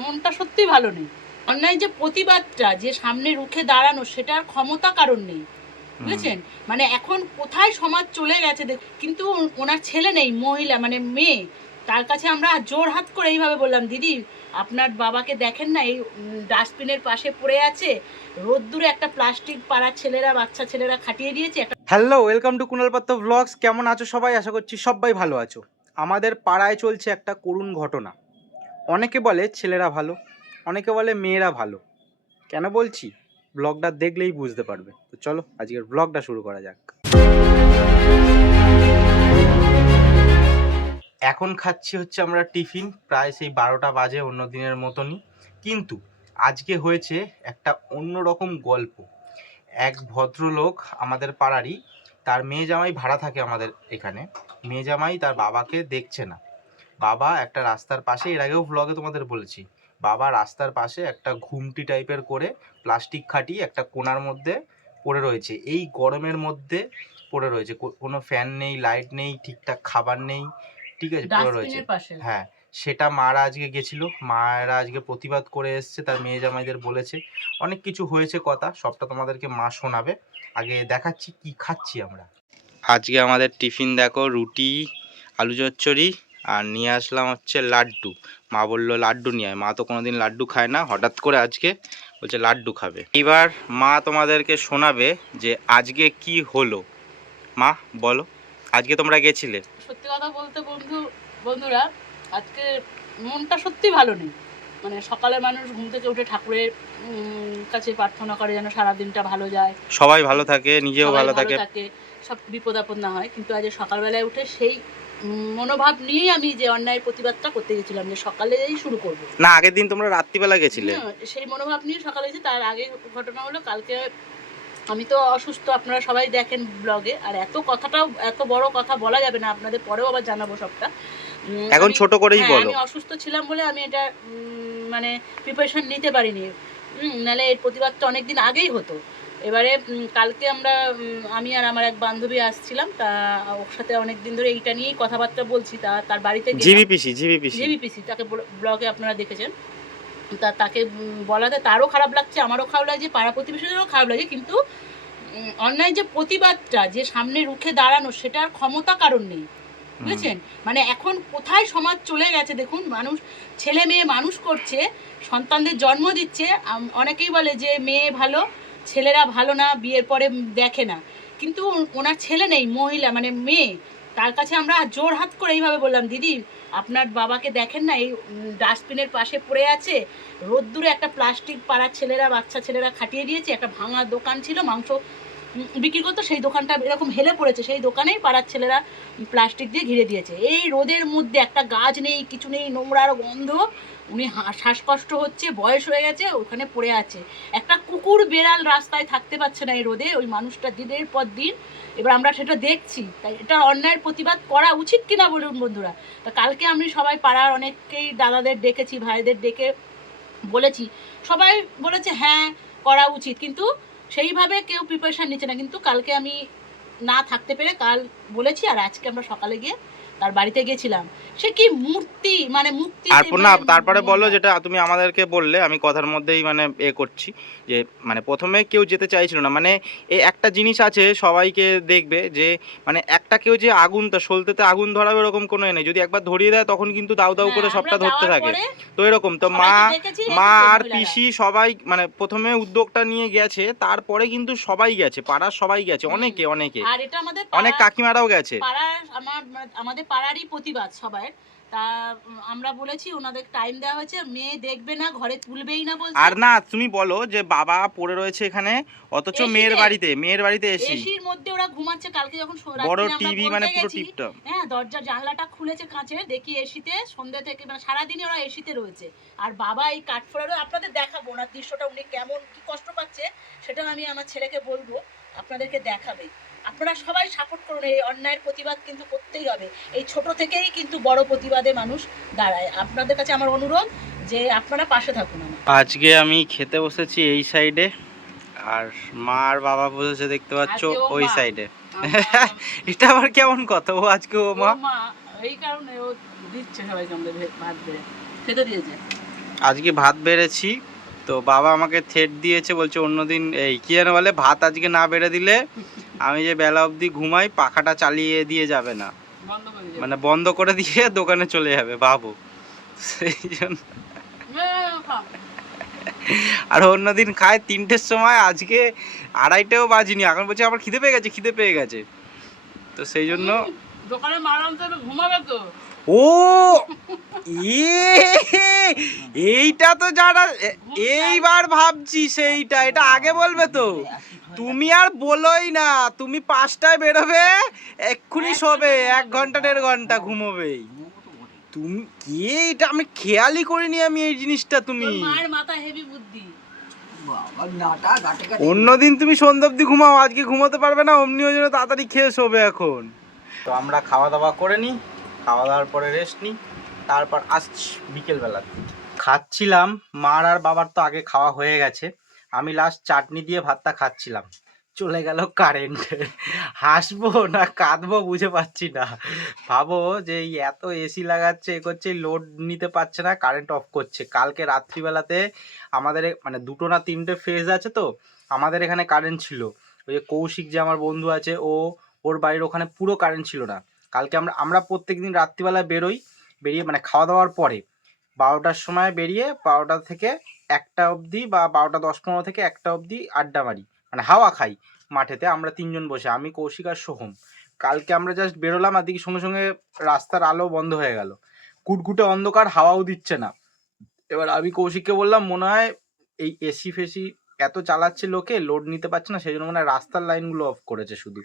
মনটা সত্যিই ভালো নেই। অন্যায় যে প্রতিবাদটা যে সামনে রুখে দাঁড়ানো সেটার ক্ষমতা কারণ নেই, বুঝেছেন? মানে এখন কোথায় সমাজ চলে গেছে কিন্তু ওনার ছেলে নেই, মহিলা মানে মেয়ে, তার কাছে আমরা জোর হাত করে এইভাবে বললাম, দিদি আপনার বাবাকে দেখেন না, এই ডাস্টবিনের পাশে পড়ে আছে, রোদ্দুরে একটা প্লাস্টিক পাড়ার ছেলেরা, বাচ্চা ছেলেরা খাটিয়ে দিয়েছে। হ্যালো, ওয়েলকাম টু কুনাল পাত্র ব্লগস। কেমন আছো সবাই? আশা করছি সবাই ভালো আছো। আমাদের পাড়ায় চলছে একটা করুণ ঘটনা। অনেকে বলে ছেলেরা ভালো, অনেকে বলে মেয়েরা ভালো। কেন বলছি ব্লগটা দেখলেই বুঝতে পারবে। তো চলো আজকের ব্লগটা শুরু করা যাক। এখন খাচ্ছি হচ্ছে আমরা টিফিন, প্রায় সেই 12টা বাজে, অন্য দিনের মতনই। কিন্তু আজকে হয়েছে একটা অন্যরকম গল্প। এক ভদ্রলোক আমাদের পাড়ারই, তার মেয়ে জামাই ভাড়া থাকে আমাদের এখানে। মেয়ে জামাই তার বাবাকে দেখছে না। বাবা একটা রাস্তার পাশে, এর আগেও ব্লগে তোমাদের বলেছি, বাবা রাস্তার পাশে একটা ঘুমটি টাইপের করে প্লাস্টিক খাটিয়ে একটা কোণার মধ্যে পড়ে রয়েছে। এই গরমের মধ্যে পড়ে রয়েছে, কোনো ফ্যান নেই, লাইট নেই, ঠিকঠাক খাবার নেই, ঠিক আছে, পড়ে রয়েছে। হ্যাঁ, সেটা মারা আজকে গেছিল, মায়েরা আজকে প্রতিবাদ করে এসছে, তার মেয়ে জামাইদের বলেছে, অনেক কিছু হয়েছে কথা, সবটা তোমাদেরকে মা শোনাবে। আগে দেখাচ্ছি কি খাচ্ছি আমরা। আজকে আমাদের টিফিন দেখো, রুটি, আলু চচ্চড়ি, আর নিয়ে আসলাম হচ্ছে লাড্ডু। মা বললো লাড্ডু নিয়ে আয়। মা তো কোনোদিন লাড্ডু খায় না, হঠাৎ করে আজকে বলছে লাড্ডু খাবে। এবার মা তোমাদেরকে শোনাবে যে আজকে কি হলো। মা বলো, আজকে তোমরা গেছিলে? সত্যি কথা বলতে বন্ধুরা, আজকে মনটা সত্যি ভালো নেই। মানে সকালে মানুষ ঘুম থেকে উঠে ঠাকুরের কাছে প্রার্থনা করে যেন সারা দিনটা ভালো যায়, সবাই ভালো থাকে, নিজেও ভালো থাকে, সব বিপদ আপদ না হয়। কিন্তু আজ সকালবেলায় উঠে সেই মনোভাব নিয়েই আমি যে অন্যায়ের প্রতিবাদটা করতে গেছিলাম, যে সকালেই শুরু করব না, আগের দিন তোমরা রাত্রিবেলা গেছিলে। সেই মনোভাব নিয়ে সকালে গেছি। তার আগে ঘটনা হলো, কালকে আমি তো অসুস্থ, আপনারা সবাই দেখেন ব্লগে, আর এত বড় কথা বলা যাবে না, আপনাদের পরেও আবার জানাবো সবটা। এখন ছোট করেই বলো। আমি অসুস্থ ছিলাম বলে আমি এটা মানে প্রিপারেশন নিতে পারিনি, নাহলে এর প্রতিবাদটা অনেকদিন আগেই হতো। এবারে কালকে আমি আর আমার এক বান্ধবী আসছিলাম, তা ওর সাথে অনেকদিন ধরে এইটা নিয়েই কথাবার্তা বলছি। তার বাড়িতে জিবিপিসি তাকে ব্লগে আপনারা দেখেছেন। তাকে বলাতে তারও খারাপ লাগছে, আমারও খারাপ লাগছে, পাড়া প্রতিবেশীদেরও খারাপ লাগছে। কিন্তু অন্যায় যে প্রতিবাদটা যে সামনে রুখে দাঁড়ানো সেটার ক্ষমতা কারণ নেই, বুঝেছেন? মানে এখন কোথায় সমাজ চলে গেছে দেখুন, মানুষ ছেলে মেয়ে মানুষ করছে, সন্তানদের জন্ম দিচ্ছে। অনেকেই বলে যে মেয়ে ভালো, ছেলেরা ভালো না, বিয়ের পরে দেখে না। কিন্তু ওনার ছেলে নেই, মহিলা মানে মেয়ে, তার কাছে আমরা জোর হাত করে এইভাবে বললাম, দিদি আপনার বাবাকে দেখেন না, এই ডাস্টবিনের পাশে পড়ে আছে, রোদ্দুরে একটা প্লাস্টিক পাড়ার ছেলেরা, বাচ্চা ছেলেরা খাটিয়ে দিয়েছে। একটা ভাঙা দোকান ছিল, মাংস বিক্রি করতো, সেই দোকানটা এরকম হেলে পড়েছে, সেই দোকানেই পাড়ার ছেলেরা প্লাস্টিক দিয়ে ঘিরে দিয়েছে। এই রোদের মধ্যে একটা গাছ নেই, কিছু নেই, নোংরার গন্ধ, উনি শ্বাসকষ্ট হচ্ছে, বয়স হয়ে গেছে, ওখানে পড়ে আছে। একটা কুকুর বেড়াল রাস্তায় থাকতে পারছে না এই রোদে, ওই মানুষটা দিনের পর দিন। এবার আমরা সেটা দেখছি, তাই এটা অন্যায়ের প্রতিবাদ করা উচিত কিনা বলুন বন্ধুরা। তা কালকে আমি সবাই পাড়ার অনেককেই দাদাদের ডেকেছি, ভাইদের ডেকে বলেছি, সবাই বলেছে হ্যাঁ করা উচিত, কিন্তু সেইভাবে কেউ প্রিপারেশান নিচ্ছে না। কিন্তু কালকে আমি না থাকতে পেরে কাল বলেছি, আর আজকে আমরা সকালে গিয়ে তার বাড়িতে গেছিলাম। সে কি মূর্তি, মানে মুক্তি। তারপরে বলো যেটা তুমি আমাদেরকে বললে, আমি কথার মধ্যেই মানে করছি যে মানে প্রথমে কেউ যেতে চাইছিল না। মানে এই একটা জিনিস আছে, সবাইকে দেখবে যে মানে একটা কেউ যে আগুনটা সলতেতে আগুন ধরাবে এরকম কোনো নেই, যদি একবার ধরিয়ে দেয় তখন কিন্তু দাউ দাউ করে সবটা ধরতে থাকে। তো এরকম তো মা আর পিসি সবাই মানে প্রথমে উদ্যোগটা নিয়ে গেছে, তারপরে কিন্তু সবাই গেছে, পাড়ার সবাই গেছে, অনেকে আর এটা আমাদের অনেক কাকিমারাও গেছে। আমাদের পাড়ারই প্রতিবাদ সবাই। তা আমরা বলেছি, ওনাদের টাইম দেওয়া হয়েছে, মেয়ে দেখবে না, ঘরে তুলবেই না বলছে। আর না, তুমি বলো যে বাবা পড়ে রয়েছে এখানে, অথচ মেয়ের বাড়িতে এসির মধ্যে ওরা ঘুমাচ্ছে। কালকে যখন বড় টিভি, মানে পুরো টিপটপ, হ্যাঁ, দরজা জানলাটা খুলেছে কাঁচের, দেখি এসিতে, সন্ধ্যা থেকে মানে সারাদিনই ওরা এসিতে রয়েছে। আর বাবা এই কাঠফোড়া, আপনাদের দেখাবো ওনার দৃশ্যটা, উনি কেমন কি কষ্ট পাচ্ছে সেটা আমি আমার ছেলেকে বলবো, আপনাদেরকে দেখাবে। আপনারা সবাই সাপোর্ট করুন, এই অন্যায়ের প্রতিবাদ কিন্তু করতেই হবে। এই ছোট থেকেই কিন্তু বড় প্রতিবাদে মানুষ দাঁড়ায়। আপনাদের কাছে আমার অনুরোধ যে আপনারা পাশে থাকুন। আজকে আমি খেতে বসেছি এই সাইডে, আর মা আর বাবা বসেছে দেখতে পাচ্ছ ওই সাইডে। এটা আবার কেমন কথা? ও আজকে ও মা এই কারণে ও দিচ্ছে সবাইকে, আমাদের ভাত বেড়ে খেতে দিয়েছে। আজকে ভাত বেড়েছি, তো বাবা আমাকে থ্রেট দিয়েছে, বলছে অন্যদিন এই কি যেন বলে, ভাত আজকে না বেড়ে দিলে আমি যে বেলা অবধি ঘুমাই পাখাটা চালিয়ে দিয়ে যাবে না, মানে বন্ধ করে দিয়ে দোকানে চলে যাবে ভাবো। সেই জন্য আর অন্যদিন খায় 3টের সময়, আজকে 2:30ও বাজিনি, এখন বলছে আমার খিদে পেয়ে গেছে, খিদে পেয়ে গেছে। তো সেই জন্য দোকানে মারাম তো ঘুমাবে তো। ও এইটা তো জানা, এইবার ভাবছি সেইটা, এটা আগে বলবে তো। তুমি আর বলোই না, তুমি 5টায় বেরোবে, এক্ষুনি শোবে 1 ঘন্টা 1.5 ঘন্টা ঘুমোবেই। তুমি কে, এটা আমি খেয়ালই করিনি আমি এই জিনিসটা। তুমি মায়ের মাথা হেভি বুদ্ধি। অন্যদিন তুমি সন্ধ্যা অবধি ঘুমাও, আজকে ঘুমোতে পারবে না, অমনি ওই জন্য তাড়াতাড়ি খেয়ে শোবে এখন। তো আমরা খাওয়া দাওয়া করে নিই, খাওয়া দাওয়ার পরে রেস্ট নিই, তারপর আসছি বিকেলবেলা। খাচ্ছিলাম, মার আর বাবার তো আগে খাওয়া হয়ে গেছে, আমি লাস্ট চাটনি দিয়ে ভাতটা খাচ্ছিলাম, চলে গেল কারেন্ট। হাসবো না কাঁদবো বুঝে পাচ্ছি না। ভাবো যে এই এত এসি লাগাচ্ছে, এ করছে, লোড নিতে পারছে না, কারেন্ট অফ করছে। কালকে রাত্রিবেলাতে আমাদের মানে 2টো না 3টে ফেজ আছে, তো আমাদের এখানে কারেন্ট ছিল। ওই যে কৌশিক যে আমার বন্ধু আছে, ওর বাড়ির ওখানে পুরো কারেন্ট ছিল না। কালকে আমরা প্রত্যেকদিন রাত্রিবেলায় বেরিয়ে মানে খাওয়া দাওয়ার পরে 12টার সময় বেরিয়ে 12টা থেকে 1টা অবধি বা 12টা 10-15 থেকে 1টা অবধি আড্ডা মারি, মানে হাওয়া খাই মাঠেতে, আমরা 3জন বসে, আমি, কৌশিক আর সোহম। কালকে আমরা জাস্ট বেরোলাম, আর দিকে সঙ্গে সঙ্গে রাস্তার আলো বন্ধ হয়ে গেল, কুটকুটে অন্ধকার, হাওয়াও দিচ্ছে না। এবার আমি কৌশিককে বললাম, মনে হয় এই এসি ফেসি এত চালাচ্ছে লোকে, লোড নিতে পারছে না, সেই জন্য মানে রাস্তার লাইনগুলো অফ করেছে শুধু।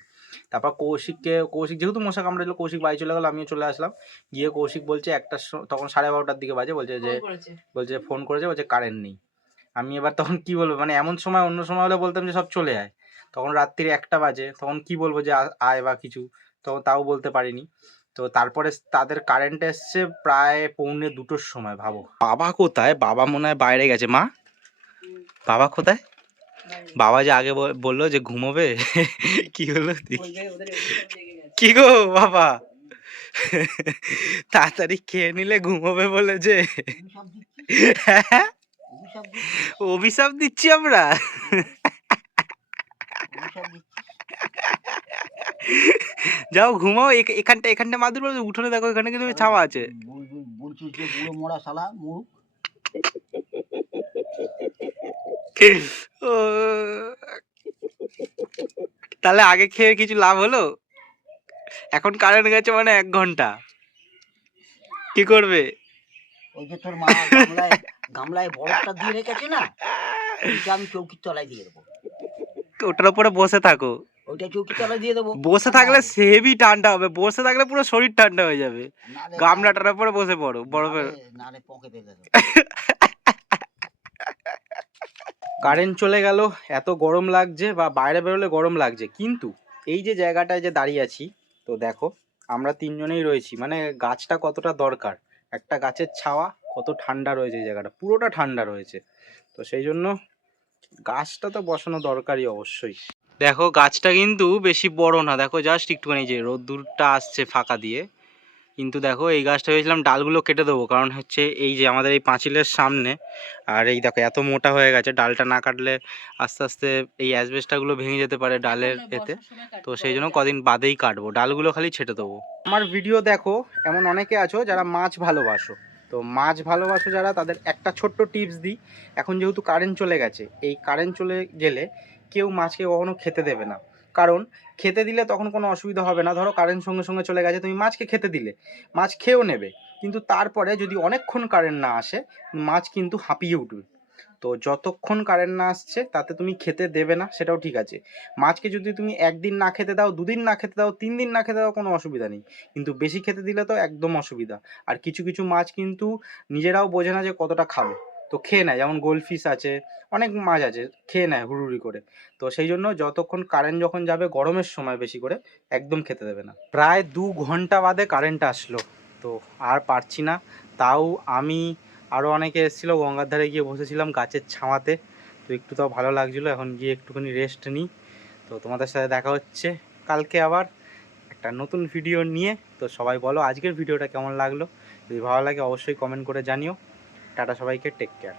তারপর কৌশিক যেহেতু মশা কামড়েছিল, কৌশিক বাড়ি চলে গেল, আমিও চলে আসলাম। গিয়ে কৌশিক বলছে তখন 12:30টার দিকে বাজে, বলছে ফোন করেছে, বলছে কারেন্ট নেই। আমি এবার তখন কি বলবো, মানে এমন সময়, অন্য সময় হলে বলতাম যে সব চলে আয়, তখন রাত্রির 1টা বাজে, তখন কি বলবো যে আয় বা কিছু, তখন তাও বলতে পারিনি। তো তারপরে তাদের কারেন্ট এসছে প্রায় 1:45-2টোর সময়। ভাবো বাবা কোথায়, বাবা মনে হয় বাইরে গেছে। মা, বাবা কোথায়? বাবা যে আগে বললো যে ঘুমোবে, কি হলো কি গো বাবা, তাড়াতাড়ি খেয়ে নিলে ঘুমোবে বলে যে অভিশাপ দিচ্ছি আমরা। যাও ঘুমাও, এখানটা মাদুর বলে, উঠোনে দেখো, এখানে কিন্তু ছাওয়া আছে। তাহলে আগে খেয়ে কিছু লাভ হলো? এখন কারেন্ট গেছে মানে 1 ঘন্টা, কি করবে? ওই যে তোর মা গামলায় বরফটা দিয়ে রেখেছে না, ওইটা আমি চৌকির তলায় দিয়ে দেবো। ওটার উপরে বসে থাকো, ওইটা চৌকির তলায় দিয়ে দেবো। বসে থাকলে হেভি ঠান্ডা হবে, বসে থাকলে পুরো শরীর ঠান্ডা হয়ে যাবে। গামলাটার উপরে বসে পড়ো, বরফের। নালে পকেটে দেবো। কারেন্ট চলে গেল, এত গরম লাগছে, বা বাইরে বেরোলে গরম লাগছে, কিন্তু এই যে জায়গাটায় যে দাঁড়িয়ে আছি, তো দেখো আমরা 3জনেই রয়েছি, মানে গাছটা কতটা দরকার, একটা গাছের ছাওয়া, কত ঠান্ডা রয়েছে এই জায়গাটা, পুরোটা ঠান্ডা রয়েছে। তো সেই জন্য গাছটা তো বসানো দরকারই অবশ্যই। দেখো গাছটা কিন্তু বেশি বড় না, দেখো জাস্ট একটুখানি যে রোদ্দুরটা আসছে ফাঁকা দিয়ে, কিন্তু দেখো এই গাছটা ভেবেছিলাম ডালগুলো কেটে দেবো, কারণ হচ্ছে এই যে আমাদের এই পাঁচিলের সামনে, আর এই দেখো এত মোটা হয়ে গেছে, ডালটা না কাটলে আস্তে আস্তে এই অ্যাসবেস্টাসগুলো ভেঙে যেতে পারে ডালের এতে, তো সেই জন্য কদিন বাদেই কাটবো, ডালগুলো খালি ছেটে দেবো। আমার ভিডিও দেখো এমন অনেকে আছো যারা মাছ ভালোবাসো, তো মাছ ভালোবাসো যারা, তাদের একটা ছোট্ট টিপস দিই। এখন যেহেতু কারেন্ট চলে গেছে, এই কারেন্ট চলে গেলে কেউ মাছকে কখনো খেতে দেবে না, কারণ খেতে দিলে তখন কোনো অসুবিধা হবে না। ধরো কারেন্ট সঙ্গে সঙ্গে চলে গেছে, তুমি মাছকে খেতে দিলে, মাছ খেয়েও নেবে, কিন্তু তারপরে যদি অনেকক্ষণ কারেন্ট না আসে, মাছ কিন্তু হাঁপিয়ে উঠবে। তো যতক্ষণ কারেন্ট না আসছে তাতে তুমি খেতে দেবে না, সেটাও ঠিক আছে। মাছকে যদি তুমি 1 দিন না খেতে দাও, 2 দিন না খেতে দাও, 3 দিন না খেতে দাও, কোনো অসুবিধা নেই, কিন্তু বেশি খেতে দিলে তো একদম অসুবিধা। আর কিছু কিছু মাছ কিন্তু নিজেরাও বোঝে না যে কতটা খাবে, তো খেয়ে নেয়, যেমন গোল্ডফিশ আছে, অনেক মাছ আছে, খেয়ে নেয় হুড়ুড়ি করে। তো সেই জন্য যতক্ষণ কারেন্ট যখন যাবে গরমের সময় বেশি করে, একদম খেতে দেবে না। প্রায় 2 ঘন্টা বাদে কারেন্ট আসলো, তো আর পারছি না, তাও আমি আরও অনেকে এসেছিলো, গঙ্গার ধারে গিয়ে বসেছিলাম গাছের ছাওয়াতে, তো একটু তাও ভালো লাগছিলো। এখন গিয়ে একটুখানি রেস্ট নিই, তো তোমাদের সাথে দেখা হচ্ছে কালকে আবার একটা নতুন ভিডিও নিয়ে। তো সবাই বলো আজকের ভিডিওটা কেমন লাগলো, যদি ভালো লাগে অবশ্যই কমেন্ট করে জানিও। টাটা সবাইকে, টেক কেয়ার।